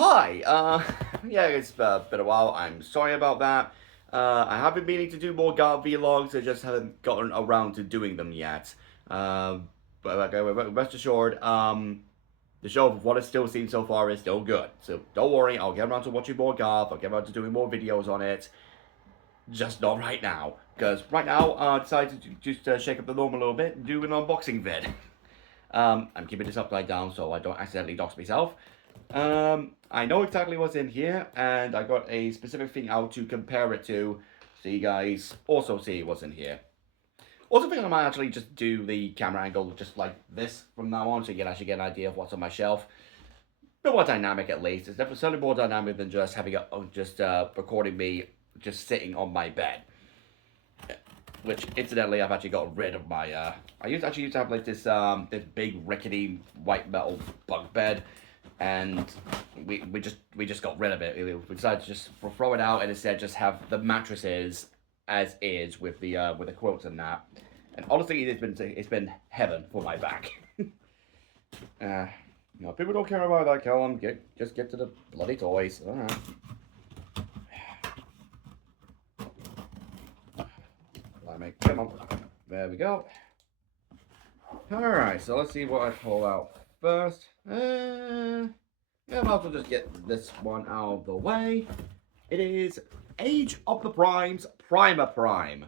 Hi, yeah, it's been a while. I'm sorry about that. I have been meaning to do more Garb vlogs. I just haven't gotten around to doing them yet. Uh, but rest assured, the show, of what it's still seen so far, is still good. So don't worry, I'll get around to watching more Garb. I'll get around to doing more videos on it. Just not right now, because right now I decided to just shake up the norm a little bit and do an unboxing vid. I'm keeping this upside down so I don't accidentally dox myself. I know exactly what's in here, and I got a specific thing out to compare it to, so you guys also see what's in here. Also think I might actually just do the camera angle just like this from now on, so you can actually get an idea of what's on my shelf. Bit more dynamic at least. It's definitely certainly more dynamic than just having recording me just sitting on my bed. Which incidentally, I've actually got rid of my. Actually used to have like this big rickety white metal bunk bed, and we just got rid of it. We decided to just throw it out and instead just have the mattresses as is with the quilts and that. And honestly, it's been heaven for my back. People don't care about that, Callum. Just get to the bloody toys. All right. Come on. There we go. Alright, so let's see what I pull out first. Yeah, I might as well just get this one out of the way. It is Age of the Primes Primer Prime.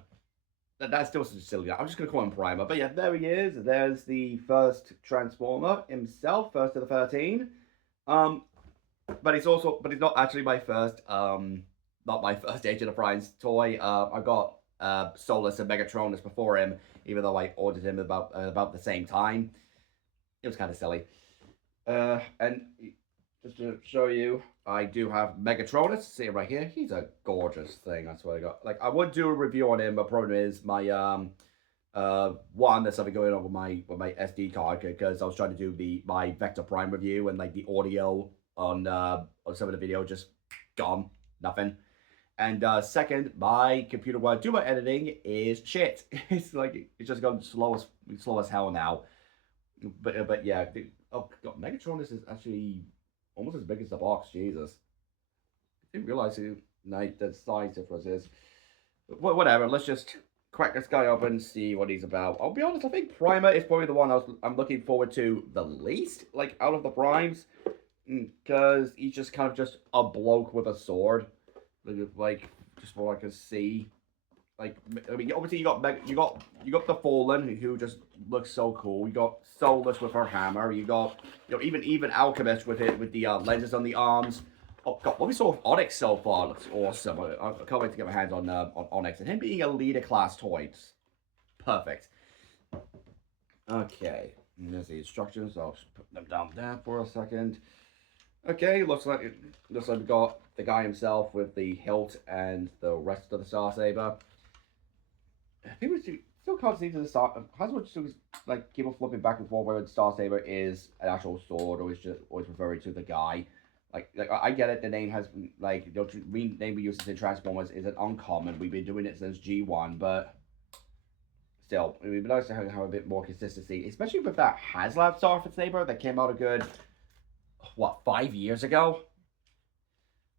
That's still silly. I'm just going to call him Primer. But yeah, there he is. There's the first Transformer himself, first of the 13. Um, but he's not actually my first, not my first Age of the Primes toy. I got Solus and Megatronus before him, even though I ordered him about the same time. It was kind of silly. And just to show you, I do have Megatronus. See it right here. He's a gorgeous thing. That's what I got. Like I would do a review on him, but problem is my one, there's something going on with my SD card because I was trying to do my Vector Prime review and like the audio on some of the video just gone, nothing. And second, my computer while I do my editing is shit. It's just gone slow as hell now. But yeah, oh god, Megatronus is actually almost as big as the box. Jesus, I didn't realize who like the size difference is. But whatever. Let's just crack this guy open and see what he's about. I'll be honest. I think Primer is probably the one I'm looking forward to the least, like out of the primes, because he's just kind of just a bloke with a sword, like just what I can see. Like, I mean, obviously you got the Fallen who just looks so cool. You got Solus with her hammer. You got even Alchemist with the lenses on the arms. Oh god, what we saw of Onyx so far looks awesome. I can't wait to get my hands on Onyx and him being a leader class toy. It's perfect. Okay, and there's the instructions. I'll just put them down there for a second. Okay, looks like we got the guy himself with the hilt and the rest of the Star Saber. People still can't see to the Star. Has much like keep on flipping back and forth whether the Star Saber is an actual sword or is just always referring to the guy. Like I get it. The name has like the name we use in Transformers is an uncommon. We've been doing it since G1, but still, it would be nice to have a bit more consistency, especially with that HasLab Star Saber that came out a good 5 years ago.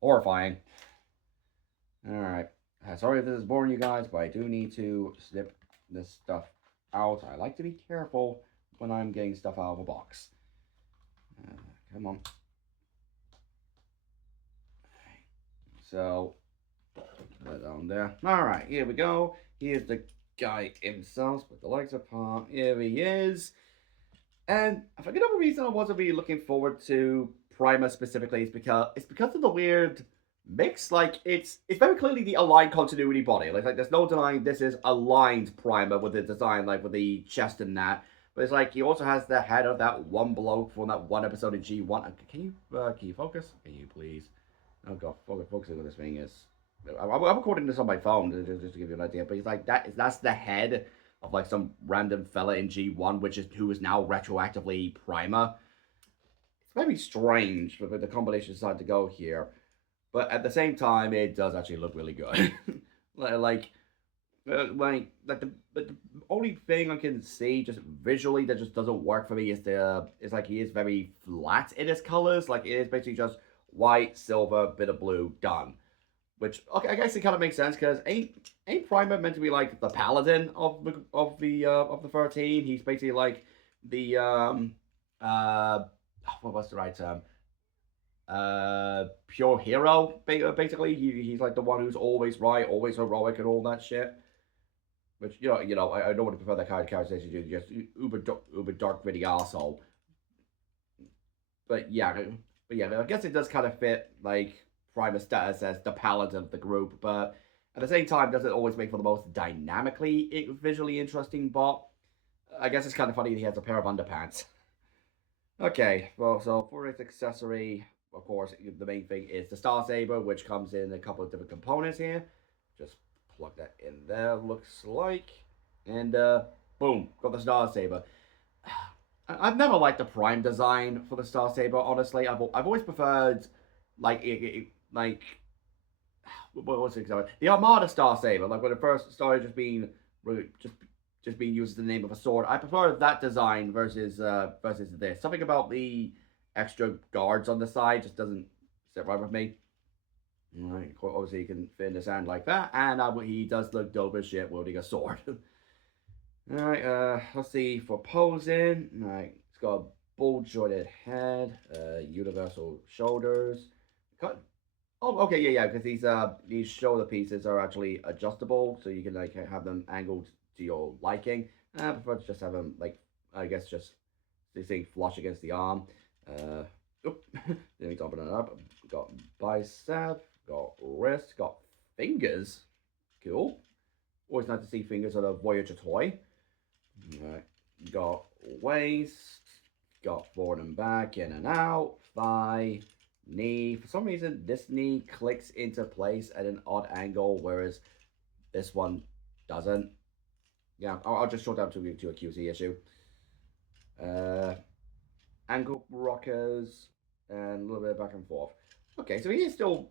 Horrifying. All right. Sorry if this is boring you guys, but I do need to snip this stuff out. I like to be careful when I'm getting stuff out of a box. Come on. So, put that down there. All right, here we go. Here's the guy himself with the legs apart. Here he is. And I think another reason I wasn't really looking forward to Primer specifically is because of the weird mix. Like it's very clearly the aligned continuity body. Like there's no denying this is aligned Primer with the design, like with the chest and that. But it's like he also has the head of that one bloke from that one episode of G1. Can you focus? Can you please? Oh god, focusing on this thing is. I'm recording this on my phone just to give you an idea. But it's like that's the head of like some random fella in G1, who is now retroactively Primer. It's very strange with the combination decided to go here, but at the same time, it does actually look really good. The only thing I can see just visually that just doesn't work for me is like he is very flat in his colors. Like it is basically just white, silver, bit of blue, done. Which, okay, I guess it kind of makes sense because ain't Primer meant to be like the paladin of the 13? He's basically like the uh what's the right term? Pure hero. Basically, he's like the one who's always right, always heroic, and all that shit. Which I don't want to prefer that kind of characterization to just uber dark gritty asshole. But yeah, I guess it does kind of fit like Primus status as the paladin of the group, but at the same time, doesn't always make for the most dynamically visually interesting bot. I guess it's kind of funny that he has a pair of underpants. Okay, well, so for its accessory, of course, the main thing is the Star Saber, which comes in a couple of different components here. Just plug that in there, looks like. And boom, got the Star Saber. I've never liked the Prime design for the Star Saber. Honestly, I've always preferred like like what was it exactly? The Armada Star Saber. Like when it first started just being just being used as the name of a sword. I prefer that design versus this. Something about the extra guards on the side just doesn't sit right with me. Right, obviously he can fit in his hand like that, and he does look dope as shit wielding a sword. Alright, let's see, for posing, alright, it's got a bull jointed head, universal shoulders. Cut. Oh, okay, yeah, because these shoulder pieces are actually adjustable, so you can like have them angled to your liking. I prefer to just have them like, I guess just this thing flush against the arm. Oop, let me open it up. Got bicep, got wrist, got fingers. Cool. Always nice to see fingers on a Voyager toy. Right. Got waist, got forward and back, in and out, thigh, knee. For some reason, this knee clicks into place at an odd angle, whereas this one doesn't. Yeah, I'll just short down to a QC issue. Ankle rockers, and a little bit back and forth. Okay, so he is still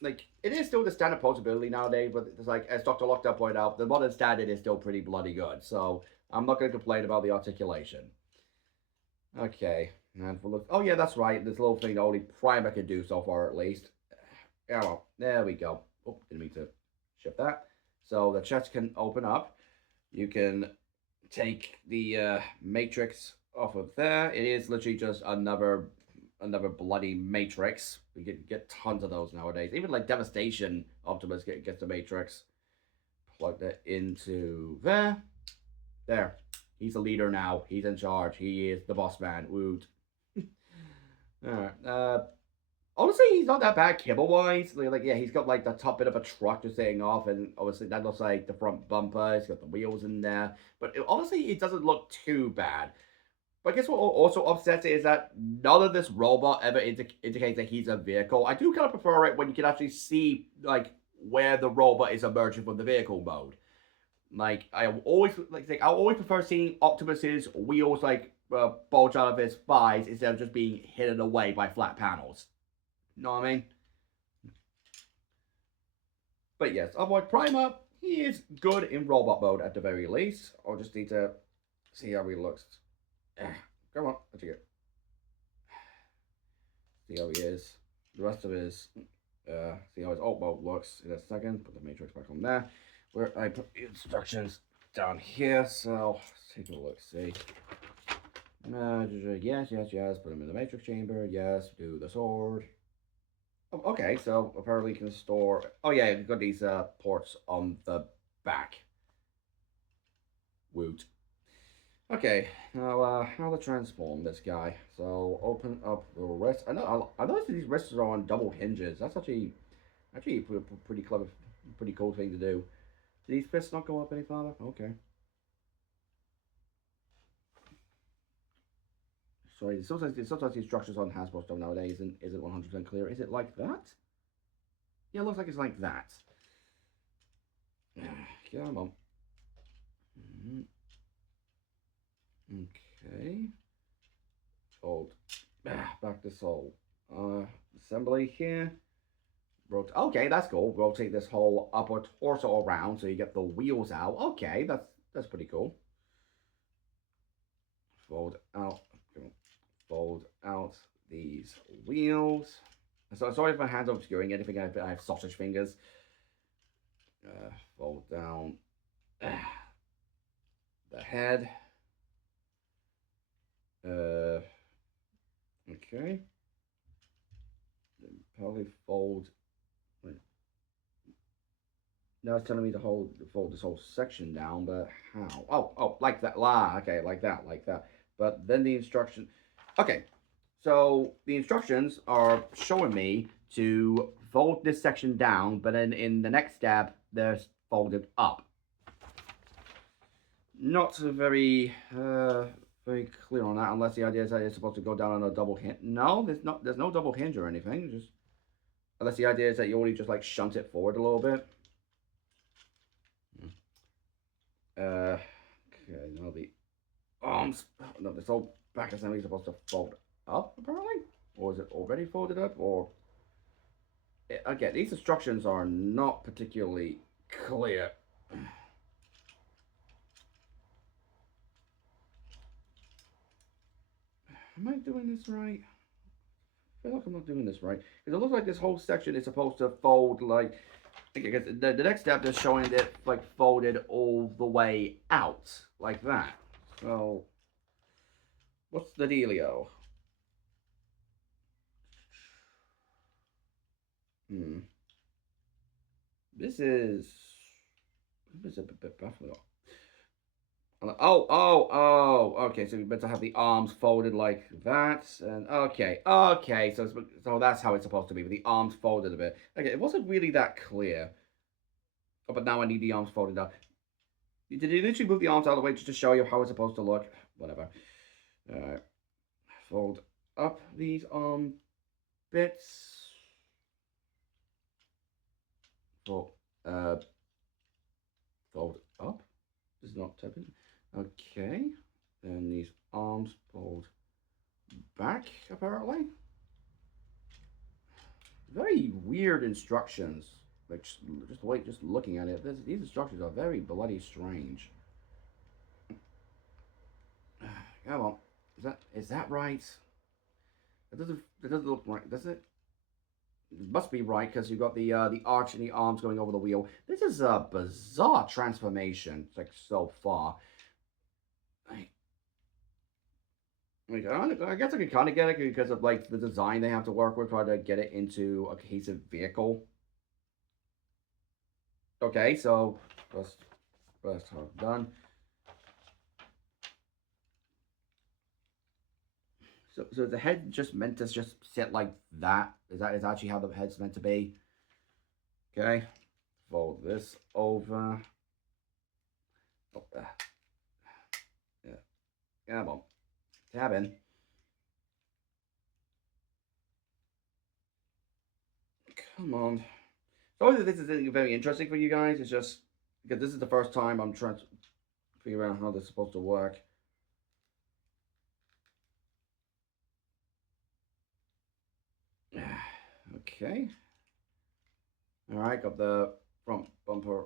like it is still the standard posability nowadays, but it's like as Dr. Lockdown pointed out, the modern standard is still pretty bloody good. So I'm not going to complain about the articulation. Okay, and for look, oh yeah, that's right. This little thing that only Primer can do so far, at least. Yeah, well, there we go. Oh, didn't mean to shift that. So the chest can open up. You can take the matrix off of there. It is literally just another bloody matrix. We get tons of those nowadays. Even like Devastation Optimus gets the matrix. Plug that into there. There. He's a leader now. He's in charge. He is the boss man. Woot. Alright. Honestly, he's not that bad kibble wise. Like, yeah, he's got like the top bit of a truck just sitting off, and obviously that looks like the front bumper. He's got the wheels in there, but honestly, it doesn't look too bad. But I guess what also upsets it is that none of this robot ever indicates that he's a vehicle. I do kind of prefer it when you can actually see like where the robot is emerging from the vehicle mode. Like I always I always prefer seeing Optimus's wheels like bulge out of his thighs instead of just being hidden away by flat panels. You know what I mean? But yes, otherwise Primer, he is good in robot mode at the very least. I'll just need to see how he looks. Come on, let's get. See how he is. The rest of his, see how his alt mode looks in a second. Put the matrix back on there. Where I put the instructions down here. So let's take a look. See. Yes. Put him in the matrix chamber. Yes. Do the sword. Oh, okay, so apparently you can store. Oh yeah, you've got these ports on the back. Woot. Okay, now how to transform this guy. So open up the wrist. I noticed these wrists are on double hinges. That's actually a pretty clever, pretty cool thing to do. Do these fists not go up any farther? Okay. Sorry, sometimes the instructions on Hasbro stuff nowadays isn't 100% clear. Is it like that? Yeah, it looks like it's like that. Come on. Okay. Fold. Back to soul. Assembly here. Okay, that's cool. Rotate this whole upper torso around so you get the wheels out. Okay, that's pretty cool. Fold out. Fold out these wheels. So sorry if my hands are obscuring anything. I have sausage fingers. Fold down the head. Okay. Then probably fold. Wait. Now it's telling me to fold this whole section down, but how? Oh, like that. Okay, like that. But then the instruction. Okay, so the instructions are showing me to fold this section down, but then in the next step, they're folded up. Not very very clear on that, unless the idea is that it's supposed to go down on a double hinge. No, there's no double hinge or anything. Just unless the idea is that you only just like shunt it forward a little bit. Okay, now the arms. No, this whole back assembly is supposed to fold up apparently, or is it already folded up? Or again, these instructions are not particularly clear. Am I doing this right? I feel like I'm not doing this right because it looks like this whole section is supposed to fold like. Because the next step is showing it like folded all the way out like that. So, what's the dealio? Hmm. This is a bit baffling. Okay. So we better have the arms folded like that, and okay. So that's how it's supposed to be, with the arms folded a bit. Okay, it wasn't really that clear. Oh, but now I need the arms folded up. Did you literally move the arms out of the way just to show you how it's supposed to look? Whatever. Fold up these arm bits. Fold, fold up. Does not type in. Okay. Then these arms fold back, apparently. Very weird instructions. Like just looking at it, these instructions are very bloody strange. Come on, is that right? It doesn't look right, does it? It must be right because you've got the arch and the arms going over the wheel. This is a bizarre transformation, like so far. I guess I could kind of get it because of like the design they have to work with, try to get it into a cohesive vehicle. Okay, so first half done. So is the head just meant to just sit like that? Is actually how the head's meant to be? Okay, fold this over. Oh, yeah, come on, tab in. Come on. So this is very interesting for you guys. It's just because this is the first time I'm trying to figure out how this is supposed to work. Okay. All right, got the front bumper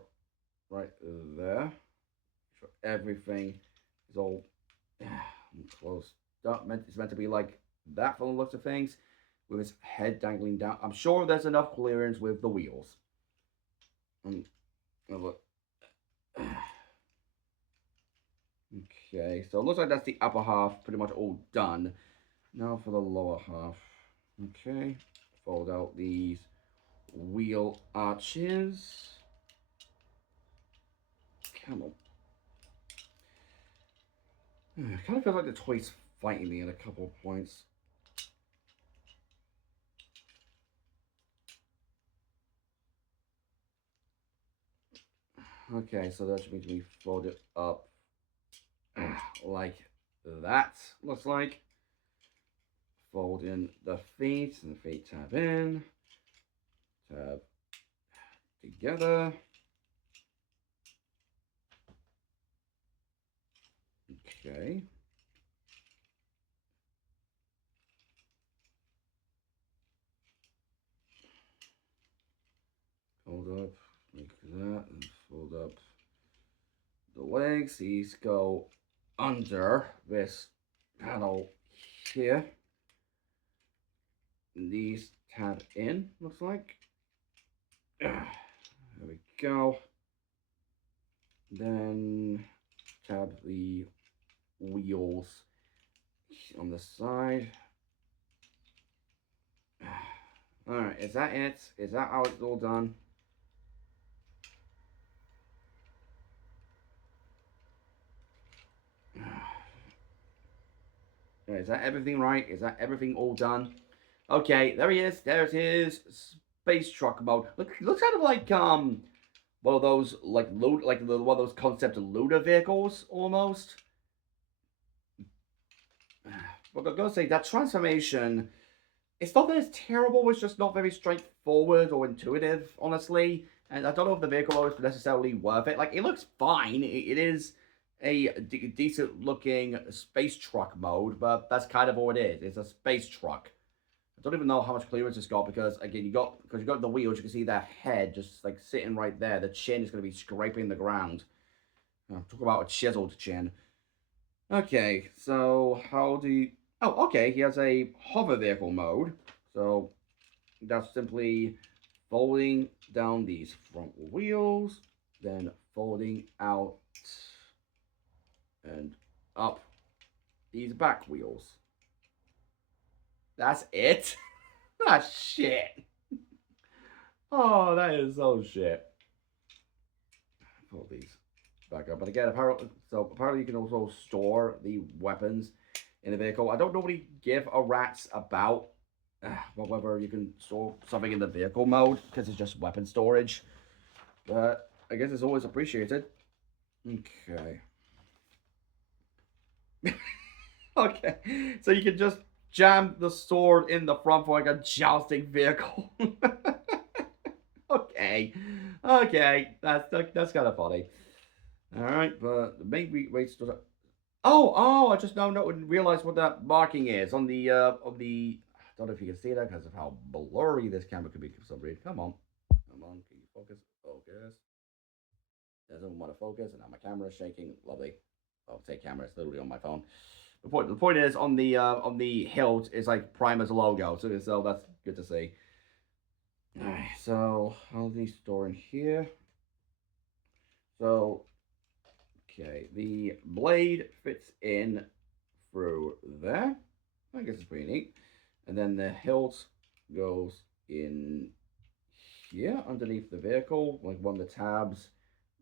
right there. Sure everything is all close up. It's meant to be like that from the looks of things, with his head dangling down. I'm sure there's enough clearance with the wheels. Look. Okay, so it looks like that's the upper half pretty much all done. Now for the lower half. Okay, fold out these wheel arches. Come on. It kind of feels like the toy's fighting me at a couple of points. Okay, so that should mean we fold it up like that, looks like. Fold in the feet, and the feet tab in. Tab together. Okay. Fold up like that, and fold up the legs. These go under this panel here. these tab in, looks like. There we go. Then tab the wheels on the side. Alright, is that it? Is that how it's all done? Is that everything right? Is that everything all done? Okay, there he is. There's his space truck mode. Looks kind of like one of those one of those concept looter vehicles almost. But I'm gonna say that transformation, it's not that it's terrible. It's just not very straightforward or intuitive, honestly. And I don't know if the vehicle is necessarily worth it. Like, it looks fine. It is a decent looking space truck mode, but that's kind of all it is. It's a space truck. I don't even know how much clearance it's got because again, you got the wheels. You can see their head just like sitting right there. The chin is going to be scraping the ground. Talk about a chiseled chin. Okay, so how do you... Oh, okay, he has a hover vehicle mode. So that's simply folding down these front wheels, then folding out and up these back wheels. That's it? Ah, shit. Oh, that is so shit. Pull these back up. But again, apparently you can also store the weapons in the vehicle. I don't normally give a rat's about whether you can store something in the vehicle mode because it's just weapon storage. But I guess it's always appreciated. Okay. Okay. So you can just jam the sword in the front for like a jousting vehicle. Okay. Okay. That's kind of funny. All right, but the main way to... Oh, I just now realized what that marking is on the I don't know if you can see that because of how blurry this camera could be for some reason. Come on, can you focus? Focus. Doesn't want to focus, and now my camera is shaking. Lovely. Oh, say camera. It's literally on my phone. The point is on the hilt is like Prima's logo, so that's good to see. All right, so how do these store in here? So okay, the blade fits in through there. I guess it's pretty neat. And then the hilt goes in here underneath the vehicle, like one of the tabs,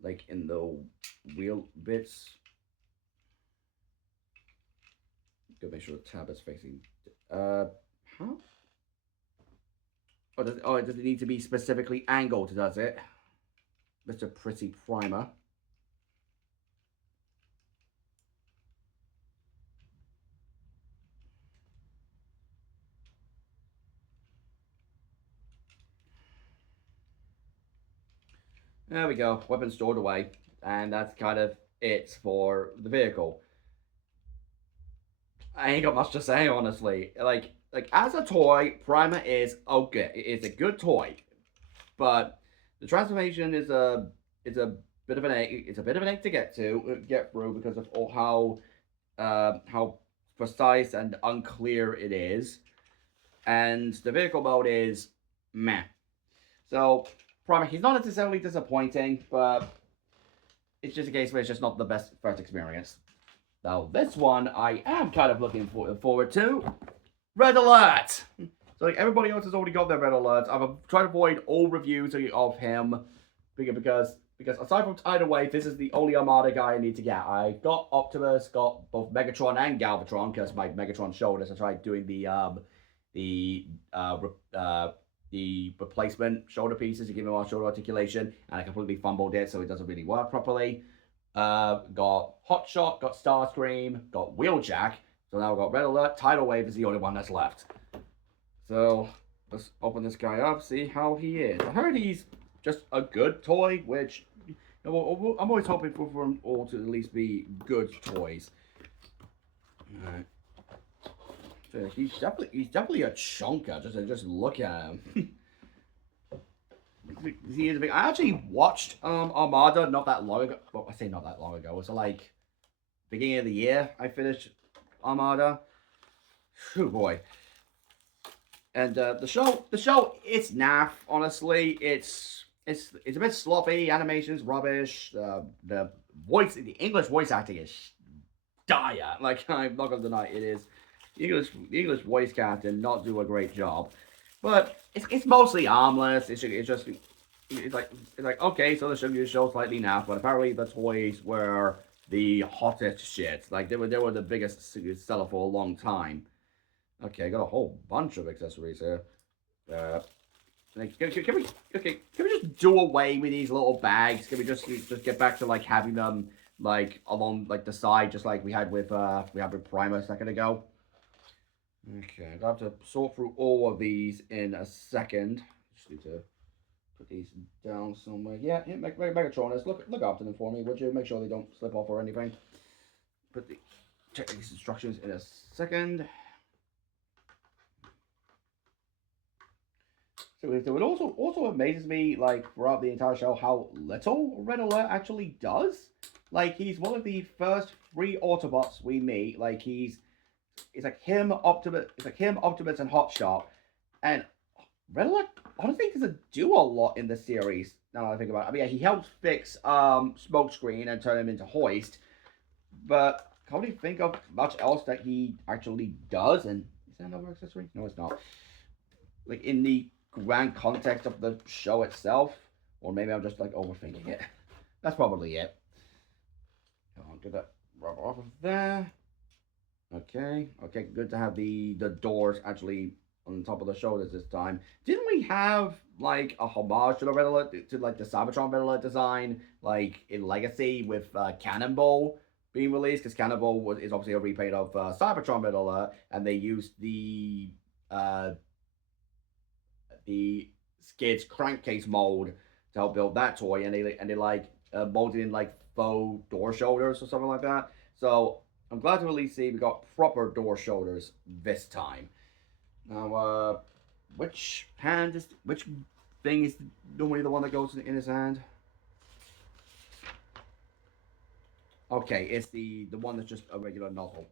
like in the wheel bits. Gotta make sure the tab is facing. Huh? Does it need to be specifically angled? Does it, Mr. Pretty Primer? There we go. Weapon stored away, and that's kind of it for the vehicle. I ain't got much to say, honestly. Like as a toy, Primer is okay. It's a good toy, but the transformation is a bit of an egg. It's a bit of an egg to get through because of how precise and unclear it is, and the vehicle mode is meh. So Primer, he's not necessarily disappointing, but it's just a case where it's just not the best first experience. Now, this one I am kind of looking forward to. Red Alert! So, like, everybody else has already got their Red Alerts. I've tried to avoid all reviews of him because aside from Tidal Wave, this is the only Armada guy I need to get. I got Optimus, got both Megatron and Galvatron because my Megatron shoulders. I tried doing the replacement shoulder pieces to give him more shoulder articulation, and I completely fumbled it, so it doesn't really work properly. Got Hotshot, got Starscream, got Wheeljack. So now we've got Red Alert. Tidal Wave is the only one that's left. So let's open this guy up, see how he is. I heard he's just a good toy, which I'm always hoping for them all to at least be good toys. Alright. So he's definitely a chunker. Just look at him. I actually watched Armada not that long ago. Well, I say not that long ago. It was like beginning of the year I finished Armada. Oh boy. And the show, it's naff. Honestly, it's a bit sloppy. Animation's rubbish. The English voice acting is dire. Like I'm not gonna deny it is. The English voice casting not do a great job, but it's mostly harmless. It's just it's like okay, so the show slightly naff, but apparently the toys were the hottest shit. Like they were the biggest seller for a long time. Okay, I got a whole bunch of accessories here. Uh, like, can we just do away with these little bags? Can we just get back to like having them like along like the side, just like we had with Primer a second ago? Okay, I have to sort through all of these in a second. Just need to put these down somewhere. Yeah, Megatronus, look after them for me, would you? Make sure they don't slip off or anything. Check these instructions in a second. So it also amazes me like throughout the entire show how little Red Alert actually does. Like he's one of the first three Autobots we meet. Like it's like him, Optimus, and Hotshot. And Red Alert honestly doesn't do a lot in the series. Now that I think about it, I mean, yeah, he helps fix Smokescreen and turn him into Hoist, but can't really think of much else that he actually does. And is that another accessory? No, it's not. Like in the grand context of the show itself, or maybe I'm just like overthinking it. That's probably it. I'll get that rubber off of there. Okay, good to have the doors actually on top of the shoulders this time. Didn't we have like a homage to the Red Alert, to like the Cybertron Red Alert design, like in Legacy with Cannonball being released? Because Cannonball is obviously a repaint of Cybertron Red Alert, and they used uh, the Skids crankcase mold to help build that toy, and they like molded in like faux door shoulders or something like that. So I'm glad to at least see we got proper door shoulders this time. Now, which thing is normally the one that goes in his hand? Okay, it's the one that's just a regular nozzle.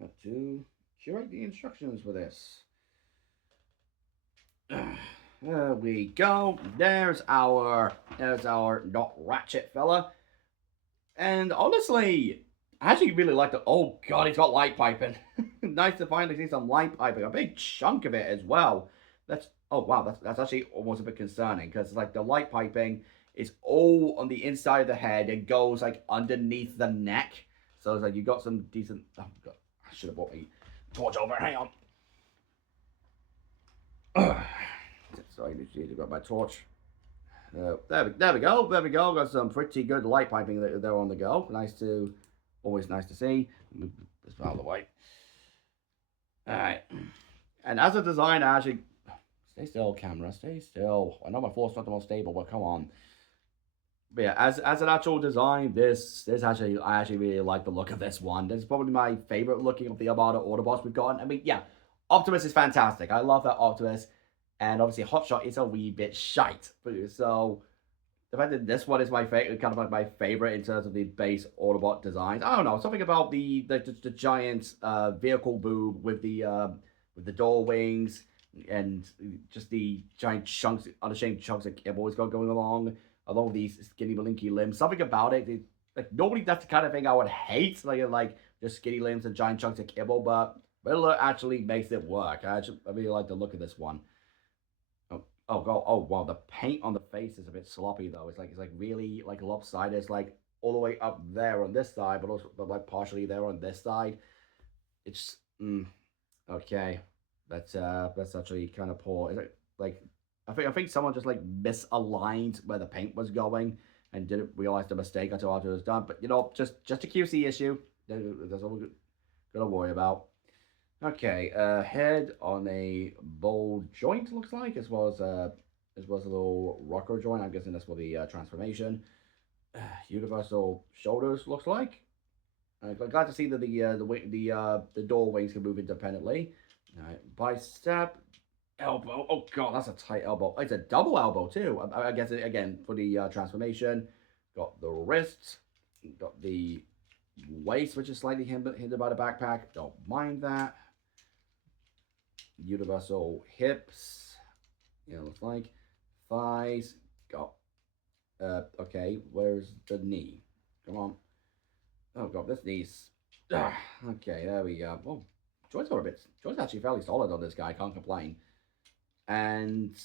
Have to curate the instructions for this. There we go. There's our not ratchet fella. And honestly, I actually really like the. Oh god, he's got light piping. Nice to finally see some light piping. A big chunk of it as well. That's oh wow, that's actually almost a bit concerning because like the light piping is all on the inside of the head. It goes like underneath the neck. So it's like you got some decent. Oh god, I should have brought my torch over. Hang on. Sorry, I need to grab my torch. There we go. There we go. Got some pretty good light piping there on the go. Always nice to see. Move this out of the way. All right. And as a designer, actually, stay still, camera. Stay still. I know my floor's not the most stable, but come on. But yeah, as an actual design, this actually I actually really like the look of this one. This is probably my favorite looking of the Armada Autobots we've gotten. I mean, yeah, Optimus is fantastic. I love that Optimus, and obviously Hotshot is a wee bit shite. So the fact that this one is my favorite, kind of like my favorite in terms of the base Autobot designs. I don't know, something about the giant vehicle boob with the door wings and just the giant chunks, unashamed chunks of kibble has got going along with these skinny blinky limbs. Something about it, like nobody. That's the kind of thing I would hate, like just skinny limbs and giant chunks of kibble. But Riddler actually makes it work. I really like the look of this one. Oh god! Oh wow! The paint on the face is a bit sloppy though. It's like really like lopsided. It's like all the way up there on this side, but like partially there on this side. It's okay. That's actually kind of poor. Is it like I think someone just like misaligned where the paint was going and didn't realize the mistake until after it was done. But just a QC issue. That's all we're gonna worry about. Okay, head on a bowl joint looks like, as well as a little rocker joint. I'm guessing that's for the transformation. Universal shoulders looks like. Glad to see that the door wings can move independently. All right, bicep, elbow. Oh god, that's a tight elbow. It's a double elbow too. I guess again for the transformation. Got the wrists. Got the waist, which is slightly hindered by the backpack. Don't mind that. Universal hips. Looks like thighs. Got. Okay, where's the knee? Come on. Oh god, this knee's. Okay, there we go. Well, joints are a bit. Joints actually fairly solid on this guy. Can't complain. And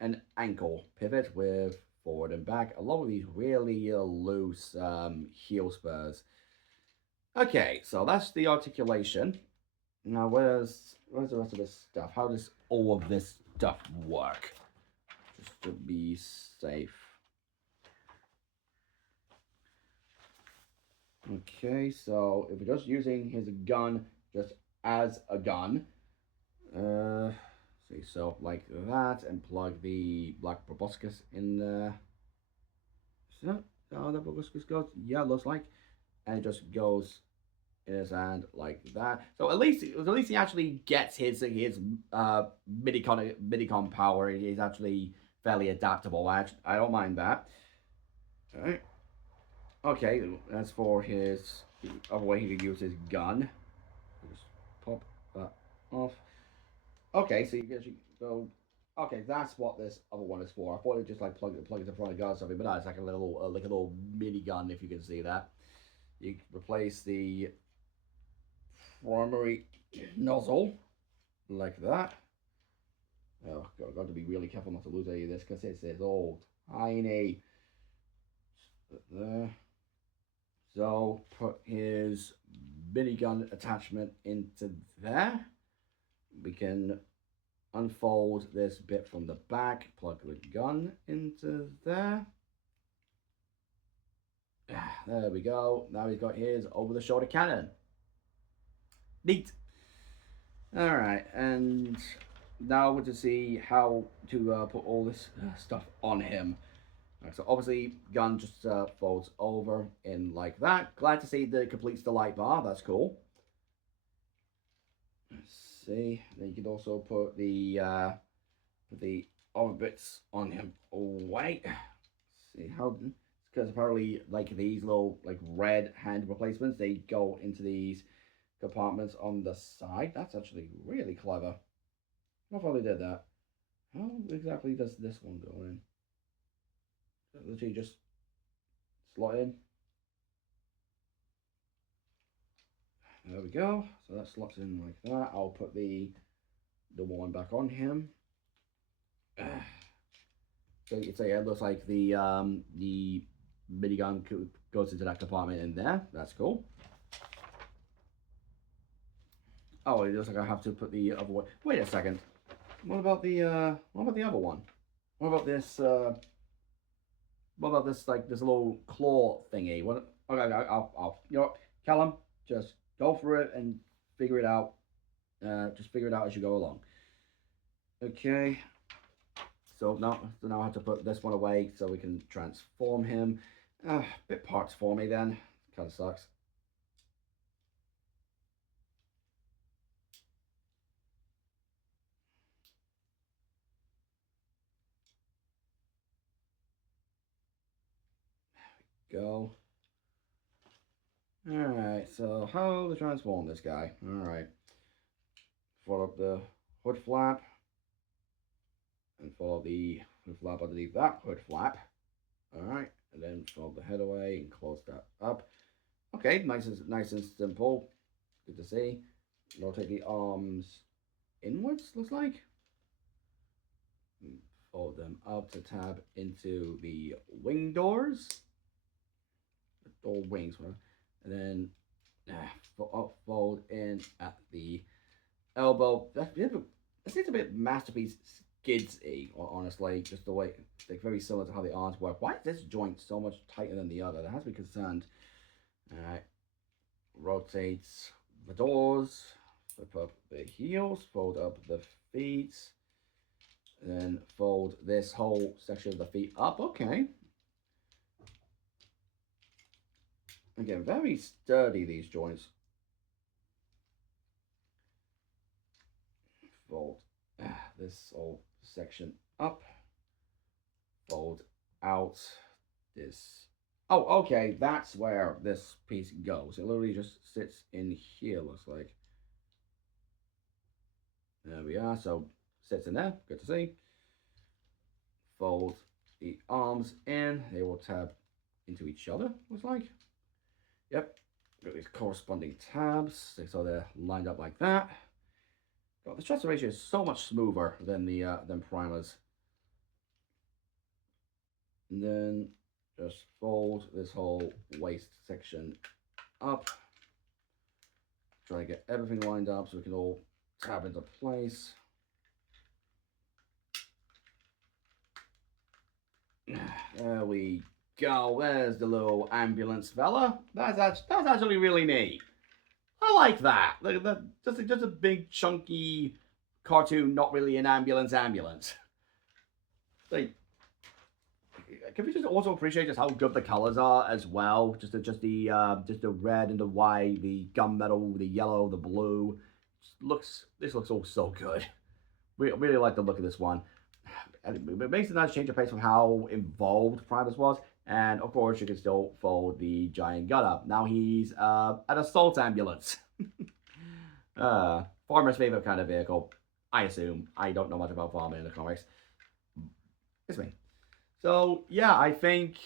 an ankle pivot with forward and back, along with these really loose heel spurs. Okay, so that's the articulation. Now, where's the rest of this stuff? How does all of this stuff work? Just to be safe. Okay, so if we're just using his gun just as a gun, see, so like that, and plug the black proboscis in there. Is that how the proboscis goes? Yeah, looks like, and it just goes in his hand like that. So at least he actually gets his midicon power. He's actually fairly adaptable. I don't mind that. All right. Okay, as for his the other way he could use his gun, just pop that off. Okay, so you guys go. Okay, that's what this other one is for. I thought it just like plug it in front of the gun or something, but no, it's like a little mini gun if you can see that. You replace the primary nozzle like that. Oh god, I've got to be really careful not to lose any of this because it's all tiny. There. So put his minigun attachment into there. We can unfold this bit from the back, plug the gun into there. There we go. Now he's got his over-the-shoulder cannon. Neat. All right, and now we're to see how to put all this stuff on him. Right, so obviously, gun just folds over in like that. Glad to see that it completes the light bar. That's cool. Let's see. Then you can also put the other bits on him. Oh wait. Let's see how. Because apparently, like these little like red hand replacements, they go into these compartments on the side. That's actually really clever. How far they did that? How exactly does this one go in? Literally just slot in. There we go. So that slots in like that. I'll put the one back on him. So you can see it looks like the minigun goes into that compartment in there. That's cool. Oh, it looks like I have to put the other one. Wait a second. What about the other one? What about this? What about this? Like this little claw thingy? What? Okay, I'll you know, what, Callum, just go through it and figure it out. Just figure it out as you go along. Okay. So now I have to put this one away so we can transform him. Bit parts for me then. Kind of sucks. Go. Alright, so how to transform this guy. Alright. Follow up the hood flap. And follow the hood flap underneath that hood flap. Alright, and then fold the head away and close that up. Okay, nice and simple. Good to see. Rotate the arms inwards, looks like. Fold them up to tab into the wing doors. Or wings, whatever. And then fold in at the elbow. That seems a bit Masterpiece Skids-y, honestly. Just the way, like very similar to how the arms work. Why is this joint so much tighter than the other? That has to be concerned. Alright. Rotates the doors. Flip up the heels. Fold up the feet. And then fold this whole section of the feet up. Okay. Again, very sturdy, these joints. Fold this whole section up. Fold out this Oh, okay, that's where this piece goes. It literally just sits in here, looks like. There we are. So sits in there. Good to see. Fold the arms in. They will tab into each other, looks like. Yep. Got these corresponding tabs. So they're lined up like that. God, the transfer ratio is so much smoother than the than primers. And then just fold this whole waist section up. Try to get everything lined up so we can all tab into place. There we go. There's the little ambulance fella. That's actually really neat. I like that. Just a big chunky cartoon, not really an ambulance. Like, can we just also appreciate just how good the colors are as well? Just the red and the white, the gunmetal, the yellow, the blue. This looks all so good. We really like the look of this one. It makes a nice change of pace from how involved Primus was. And of course, you can still fold the giant gun up. Now he's an assault ambulance. Farmer's favorite kind of vehicle, I assume. I don't know much about farming in the comics. It's me. So yeah, I think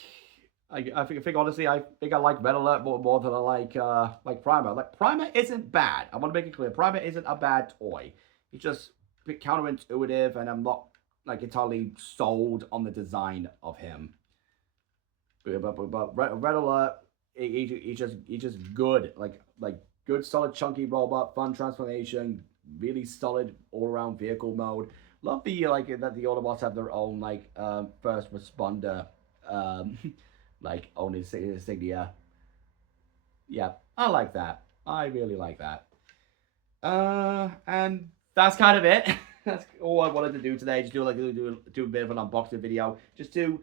honestly, I think I like Red Alert more than I like Primer. Like Primer isn't bad. I want to make it clear. Primer isn't a bad toy. It's just a bit counterintuitive, and I'm not like entirely sold on the design of him. But Red Alert, he's just good. Like good, solid, chunky robot, fun transformation, really solid all around vehicle mode. Love the like that the Autobots have their own like first responder um like own insignia. Yeah, I like that. I really like that. And that's kind of it. That's all I wanted to do today. Just do a bit of an unboxing video. Just to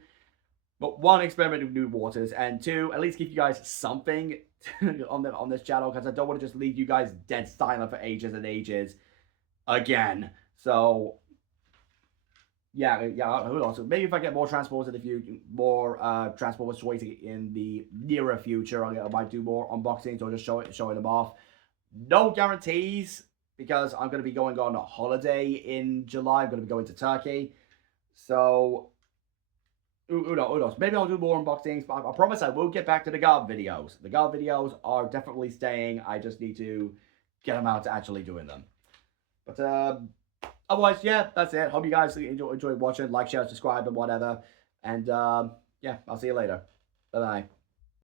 but one, experiment with new waters, and two, at least give you guys something on this channel, because I don't want to just leave you guys dead silent for ages and ages again. So yeah, who knows? Maybe if I get more Transformers in the future, more Transformers toys in the nearer future, I might do more unboxings or just showing them off. No guarantees, because I'm going to be going on a holiday in July. I'm going to be going to Turkey, so who knows? Maybe I'll do more unboxings, but I promise I will get back to the guard videos. The guard videos are definitely staying. I just need to get them out to actually doing them. But otherwise, yeah, that's it. Hope you guys enjoy watching. Like, share, subscribe, and whatever. And yeah, I'll see you later. Bye-bye.